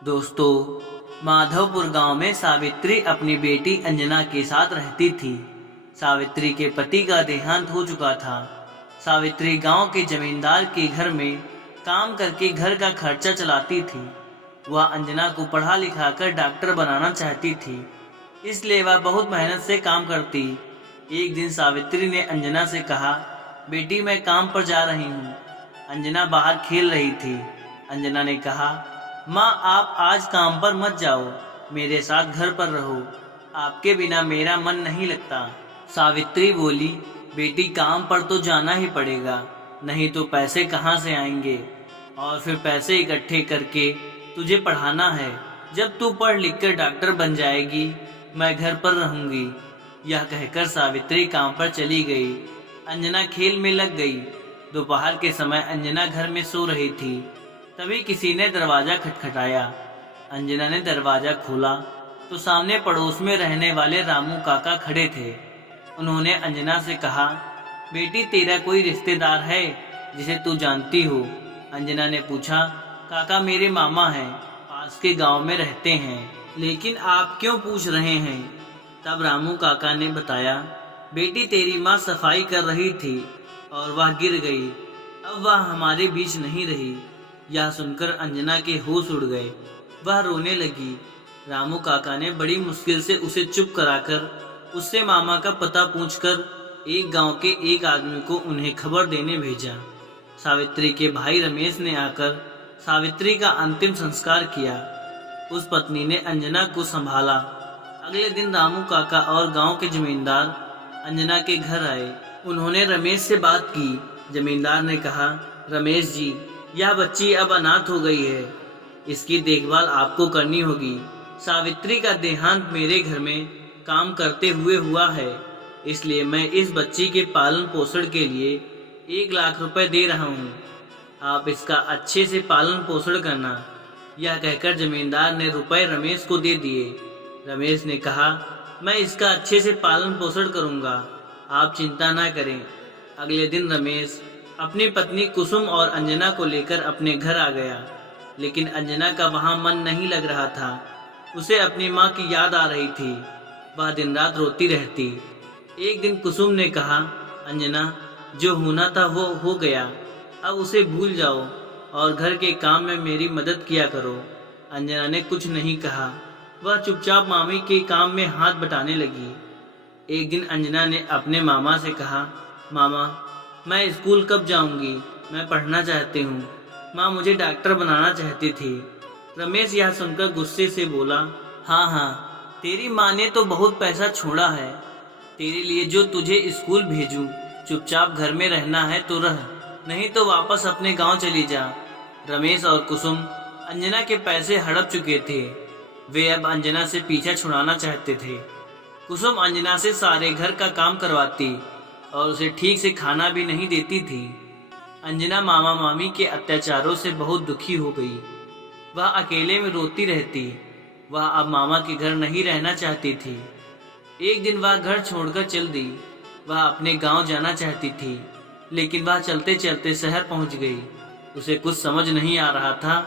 दोस्तों, माधवपुर गांव में सावित्री अपनी बेटी अंजना के साथ रहती थी। सावित्री के पति का देहांत हो चुका था। सावित्री गांव के जमींदार के घर में काम करके घर का खर्चा चलाती थी। वह अंजना को पढ़ा लिखा कर डॉक्टर बनाना चाहती थी, इसलिए वह बहुत मेहनत से काम करती। एक दिन सावित्री ने अंजना से कहा, बेटी मैं काम पर जा रही हूँ। अंजना बाहर खेल रही थी। अंजना ने कहा, माँ आप आज काम पर मत जाओ, मेरे साथ घर पर रहो, आपके बिना मेरा मन नहीं लगता। सावित्री बोली, बेटी काम पर तो जाना ही पड़ेगा, नहीं तो पैसे कहाँ से आएंगे, और फिर पैसे इकट्ठे करके तुझे पढ़ाना है। जब तू पढ़ लिख कर डॉक्टर बन जाएगी, मैं घर पर रहूंगी। यह कहकर सावित्री काम पर चली गई। अंजना खेल में लग गई। दोपहर के समय अंजना घर में सो रही थी। तभी किसी ने दरवाजा खटखटाया। अंजना ने दरवाजा खोला तो सामने पड़ोस में रहने वाले रामू काका खड़े थे। उन्होंने अंजना से कहा, बेटी तेरा कोई रिश्तेदार है जिसे तू जानती हो? अंजना ने पूछा, काका मेरे मामा हैं, पास के गांव में रहते हैं, लेकिन आप क्यों पूछ रहे हैं? तब रामू काका ने बताया, बेटी तेरी माँ सफाई कर रही थी और वह गिर गई, अब वह हमारे बीच नहीं रही। यह सुनकर अंजना के होश उड़ गए। वह रोने लगी। रामू काका ने बड़ी मुश्किल से उसे चुप कराकर उससे मामा का पता पूछकर एक गांव के एक आदमी को उन्हें खबर देने भेजा। सावित्री के भाई रमेश ने आकर सावित्री का अंतिम संस्कार किया। उस पत्नी ने अंजना को संभाला। अगले दिन रामू काका और गांव के जमींदार अंजना के घर आए। उन्होंने रमेश से बात की। जमींदार ने कहा, रमेश जी, यह बच्ची अब अनाथ हो गई है, इसकी देखभाल आपको करनी होगी। सावित्री का देहांत मेरे घर में काम करते हुए हुआ है, इसलिए मैं इस बच्ची के पालन पोषण के लिए 1 लाख रुपए दे रहा हूँ। आप इसका अच्छे से पालन पोषण करना। यह कहकर जमींदार ने रुपए रमेश को दे दिए। रमेश ने कहा, मैं इसका अच्छे से पालन पोषण करूँगा, आप चिंता ना करें। अगले दिन रमेश अपनी पत्नी कुसुम और अंजना को लेकर अपने घर आ गया, लेकिन अंजना का वहाँ मन नहीं लग रहा था। उसे अपनी माँ की याद आ रही थी। वह दिन रात रोती रहती। एक दिन कुसुम ने कहा, अंजना, जो होना था वो हो गया, अब उसे भूल जाओ और घर के काम में मेरी मदद किया करो। अंजना ने कुछ नहीं कहा। वह चुपचाप मामी के काम में हाथ बटाने लगी। एक दिन अंजना ने अपने मामा से कहा, मामा मैं स्कूल कब जाऊंगी? मैं पढ़ना चाहती हूँ। माँ मुझे डॉक्टर बनाना चाहती थी। रमेश यह सुनकर गुस्से से बोला, हाँ, तेरी माँ ने तो बहुत पैसा छोड़ा है तेरे लिए जो तुझे स्कूल भेजूं। चुपचाप घर में रहना है तो रह, नहीं तो वापस अपने गांव चली जा। रमेश और कुसुम अंजना के पैसे हड़प चुके थे। वे अब अंजना से पीछा छुड़ाना चाहते थे। कुसुम अंजना से सारे घर का काम करवाती और उसे ठीक से खाना भी नहीं देती थी। अंजना मामा मामी के अत्याचारों से बहुत दुखी हो गई। वह अकेले में रोती रहती। वह अब मामा के घर नहीं रहना चाहती थी। एक दिन वह घर छोड़कर चल दी। वह अपने गांव जाना चाहती थी, लेकिन वह चलते चलते शहर पहुंच गई। उसे कुछ समझ नहीं आ रहा था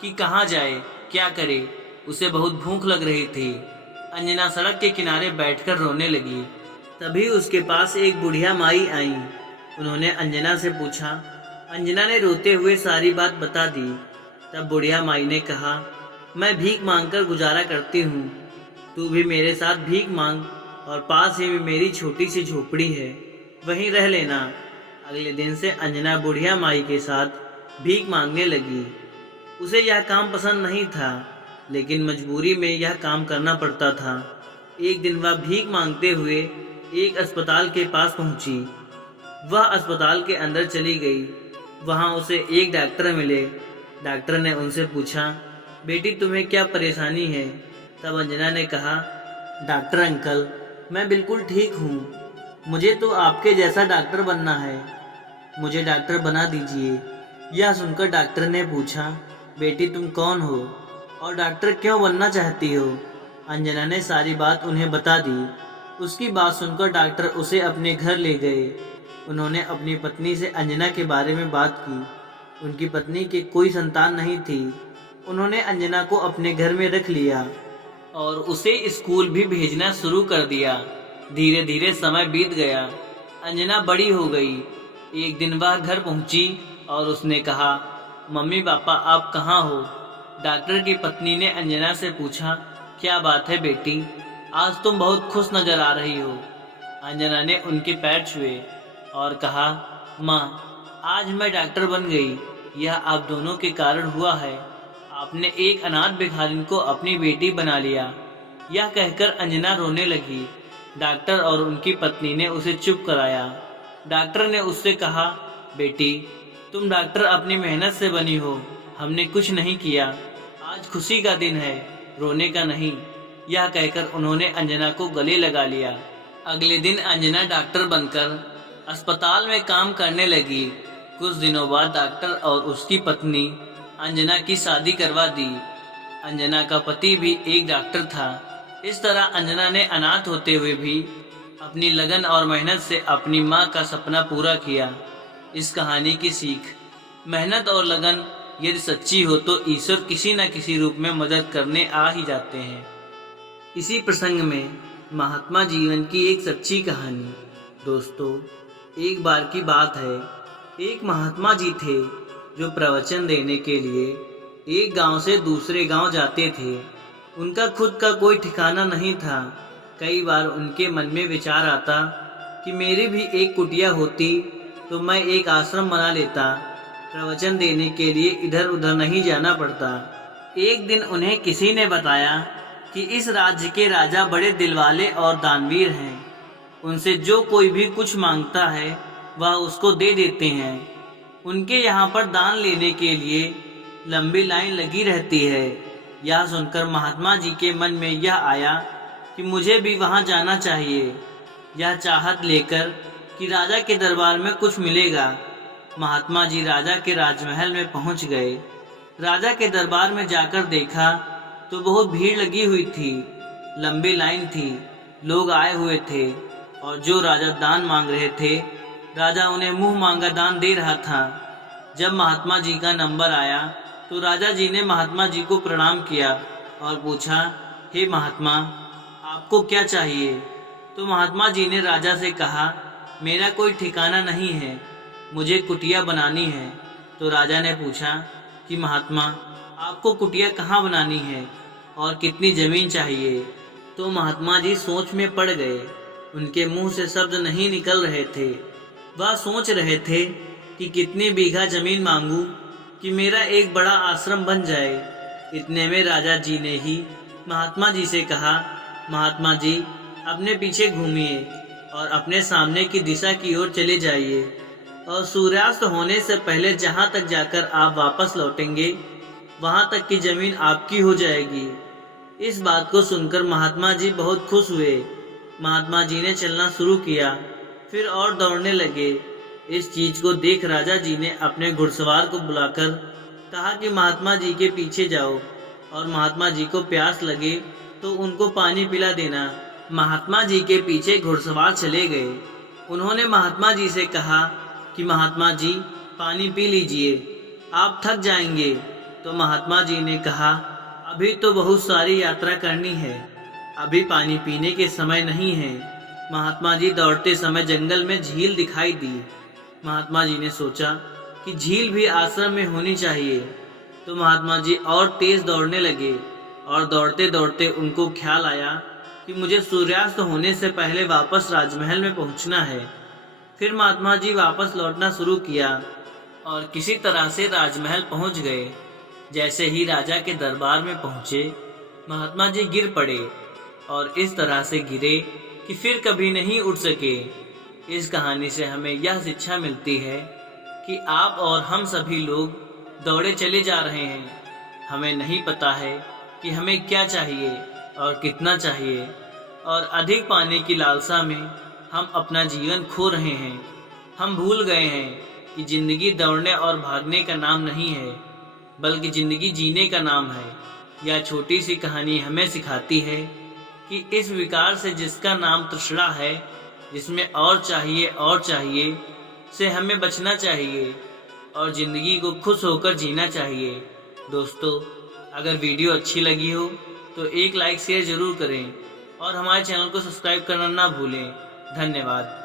कि कहाँ जाए, क्या करे। उसे बहुत भूख लग रही थी। अंजना सड़क के किनारे बैठकर रोने लगी। तभी उसके पास एक बुढ़िया माई आई। उन्होंने अंजना से पूछा। अंजना ने रोते हुए सारी बात बता दी। तब बुढ़िया माई ने कहा, मैं भीख मांगकर गुजारा करती हूँ, तू भी मेरे साथ भीख मांग और पास ही में मेरी छोटी सी झोपड़ी है, वहीं रह लेना। अगले दिन से अंजना बुढ़िया माई के साथ भीख मांगने लगी। उसे यह काम पसंद नहीं था, लेकिन मजबूरी में यह काम करना पड़ता था। एक दिन वह भीख मांगते हुए एक अस्पताल के पास पहुंची। वह अस्पताल के अंदर चली गई। वहां उसे एक डॉक्टर मिले। डॉक्टर ने उनसे पूछा, बेटी तुम्हें क्या परेशानी है? तब अंजना ने कहा, डॉक्टर अंकल, मैं बिल्कुल ठीक हूँ, मुझे तो आपके जैसा डॉक्टर बनना है, मुझे डॉक्टर बना दीजिए। यह सुनकर डॉक्टर ने पूछा, बेटी तुम कौन हो और डॉक्टर क्यों बनना चाहती हो? अंजना ने सारी बात उन्हें बता दी। उसकी बात सुनकर डॉक्टर उसे अपने घर ले गए। उन्होंने अपनी पत्नी से अंजना के बारे में बात की। उनकी पत्नी के कोई संतान नहीं थी। उन्होंने अंजना को अपने घर में रख लिया और उसे स्कूल भी भेजना शुरू कर दिया। धीरे धीरे समय बीत गया। अंजना बड़ी हो गई। एक दिन वह घर पहुंची और उसने कहा, मम्मी पापा आप कहाँ हो? डॉक्टर की पत्नी ने अंजना से पूछा, क्या बात है बेटी, आज तुम बहुत खुश नजर आ रही हो। अंजना ने उनके पैर छुए और कहा, माँ आज मैं डॉक्टर बन गई। यह आप दोनों के कारण हुआ है। आपने एक अनाथ भिखारिन को अपनी बेटी बना लिया। यह कहकर अंजना रोने लगी। डॉक्टर और उनकी पत्नी ने उसे चुप कराया। डॉक्टर ने उससे कहा, बेटी तुम डॉक्टर अपनी मेहनत से बनी हो, हमने कुछ नहीं किया। आज खुशी का दिन है, रोने का नहीं। यह कहकर उन्होंने अंजना को गले लगा लिया। अगले दिन अंजना डॉक्टर बनकर अस्पताल में काम करने लगी। कुछ दिनों बाद डॉक्टर और उसकी पत्नी अंजना की शादी करवा दी। अंजना का पति भी एक डॉक्टर था। इस तरह अंजना ने अनाथ होते हुए भी अपनी लगन और मेहनत से अपनी माँ का सपना पूरा किया। इस कहानी की सीख, मेहनत और लगन यदि सच्ची हो तो ईश्वर किसी न किसी रूप में मदद करने आ ही जाते हैं। इसी प्रसंग में महात्मा जीवन की एक सच्ची कहानी। दोस्तों, एक बार की बात है, एक महात्मा जी थे जो प्रवचन देने के लिए एक गांव से दूसरे गांव जाते थे। उनका खुद का कोई ठिकाना नहीं था। कई बार उनके मन में विचार आता कि मेरी भी एक कुटिया होती तो मैं एक आश्रम बना लेता, प्रवचन देने के लिए इधर उधर नहीं जाना पड़ता। एक दिन उन्हें किसी ने बताया कि इस राज्य के राजा बड़े दिलवाले और दानवीर हैं। उनसे जो कोई भी कुछ मांगता है वह उसको दे देते हैं। उनके यहाँ पर दान लेने के लिए लंबी लाइन लगी रहती है। यह सुनकर महात्मा जी के मन में यह आया कि मुझे भी वहाँ जाना चाहिए। यह चाहत लेकर कि राजा के दरबार में कुछ मिलेगा, महात्मा जी राजा के राजमहल में पहुँच गए। राजा के दरबार में जाकर देखा तो बहुत भीड़ लगी हुई थी, लंबी लाइन थी, लोग आए हुए थे और जो राजा दान मांग रहे थे, राजा उन्हें मुंह मांगा दान दे रहा था। जब महात्मा जी का नंबर आया तो राजा जी ने महात्मा जी को प्रणाम किया और पूछा, हे महात्मा आपको क्या चाहिए? तो महात्मा जी ने राजा से कहा, मेरा कोई ठिकाना नहीं है, मुझे कुटिया बनानी है। तो राजा ने पूछा कि महात्मा आपको कुटिया कहाँ बनानी है और कितनी जमीन चाहिए? तो महात्मा जी सोच में पड़ गए। उनके मुंह से शब्द नहीं निकल रहे थे। वह सोच रहे थे कि कितनी बीघा जमीन मांगू कि मेरा एक बड़ा आश्रम बन जाए। इतने में राजा जी ने ही महात्मा जी से कहा, महात्मा जी अपने पीछे घूमिए और अपने सामने की दिशा की ओर चले जाइए और सूर्यास्त होने से पहले जहाँ तक जाकर आप वापस लौटेंगे वहाँ तक की जमीन आपकी हो जाएगी। इस बात को सुनकर महात्मा जी बहुत खुश हुए। महात्मा जी ने चलना शुरू किया, फिर और दौड़ने लगे। इस चीज को देख राजा जी ने अपने घुड़सवार को बुलाकर कहा कि महात्मा जी के पीछे जाओ और महात्मा जी को प्यास लगे तो उनको पानी पिला देना। महात्मा जी के पीछे घुड़सवार चले गए। उन्होंने महात्मा जी से कहा कि महात्मा जी पानी पी लीजिए, आप थक जाएंगे। तो महात्मा जी ने कहा, अभी तो बहुत सारी यात्रा करनी है, अभी पानी पीने के समय नहीं है। महात्मा जी दौड़ते समय जंगल में झील दिखाई दी। महात्मा जी ने सोचा कि झील भी आश्रम में होनी चाहिए। तो महात्मा जी और तेज दौड़ने लगे और दौड़ते दौड़ते उनको ख्याल आया कि मुझे सूर्यास्त होने से पहले वापस राजमहल में पहुंचना है। फिर महात्मा जी वापस लौटना शुरू किया और किसी तरह से राजमहल पहुंच गए। जैसे ही राजा के दरबार में पहुंचे, महात्मा जी गिर पड़े और इस तरह से गिरे कि फिर कभी नहीं उठ सके। इस कहानी से हमें यह शिक्षा मिलती है कि आप और हम सभी लोग दौड़े चले जा रहे हैं। हमें नहीं पता है कि हमें क्या चाहिए और कितना चाहिए, और अधिक पाने की लालसा में हम अपना जीवन खो रहे हैं। हम भूल गए हैं कि जिंदगी दौड़ने और भागने का नाम नहीं है, बल्कि जिंदगी जीने का नाम है। यह छोटी सी कहानी हमें सिखाती है कि इस विकार से जिसका नाम तृष्णा है, जिसमें और चाहिए से हमें बचना चाहिए और जिंदगी को खुश होकर जीना चाहिए। दोस्तों, अगर वीडियो अच्छी लगी हो तो एक लाइक शेयर जरूर करें और हमारे चैनल को सब्सक्राइब करना ना भूलें। धन्यवाद।